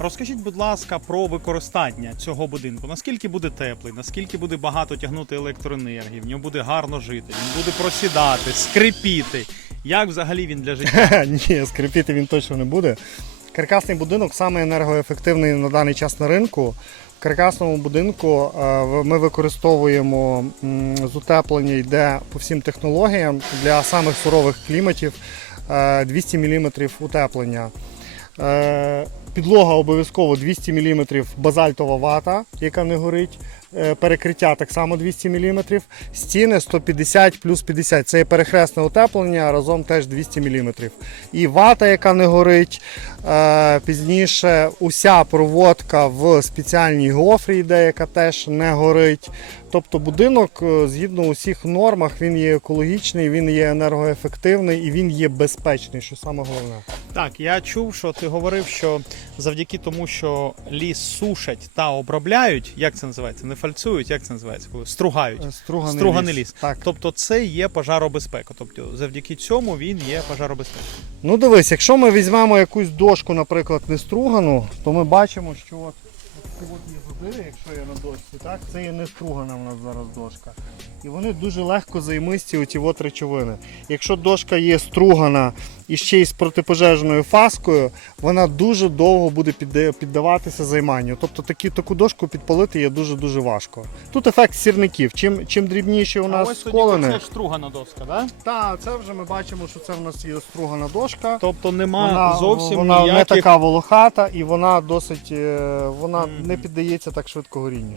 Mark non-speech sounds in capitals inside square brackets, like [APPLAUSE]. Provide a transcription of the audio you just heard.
Розкажіть, будь ласка, про використання цього будинку. Наскільки буде теплий, наскільки буде багато тягнути електроенергії, в ньому буде гарно жити, він буде просідати, скрипіти. Як взагалі він для життя? [LAUGHS] Ні, скрипіти він точно не буде. Каркасний будинок саме енергоефективний на даний час на ринку. В каркасному будинку е, ми використовуємо з утеплення йде по всім технологіям для самих сурових кліматів е, 200 мм утеплення. Е, Підлога обов'язково 200 мм базальтова вата, яка не горить. Е, Перекриття так само 200 мм. Стіни 150 плюс 50. Це є перехресне утеплення, разом теж 200 мм. І вата, яка не горить. Е, Пізніше уся проводка в спеціальній гофрі йде, яка теж не горить. Тобто будинок згідно усіх нормах він є екологічний, він є енергоефективний і він є безпечний, що саме головне. Так, я чув, що ти говорив, що завдяки тому, що ліс сушать та обробляють, як це називається? Не фальцують, як це називається? Коли стругають. Струганий, Струганий ліс. Так. Тобто це є пожаробезпека. Тобто завдяки цьому він є пожаробезпека. Ну дивись, якщо ми візьмемо якусь дошку, наприклад, не стругану, то ми бачимо, що от, от, задири, якщо є на дошці, так, це є не стругана в нас зараз дошка. І вони дуже легко займисті оті от речовини. Якщо дошка є стругана і ще й з протипожежною фаскою, вона дуже довго буде піддаватися займанню. Тобто такі, таку дошку підпалити є дуже-дуже важко. Тут ефект сірників. Чим, чим дрібніші у нас сколини. це штругана доска, да? Так, це вже ми бачимо, що це в нас є стругана дошка. Тобто нема Вона, зовсім вона не така волохата і вона досить е, вона Мгм. не піддається так швидко горінню.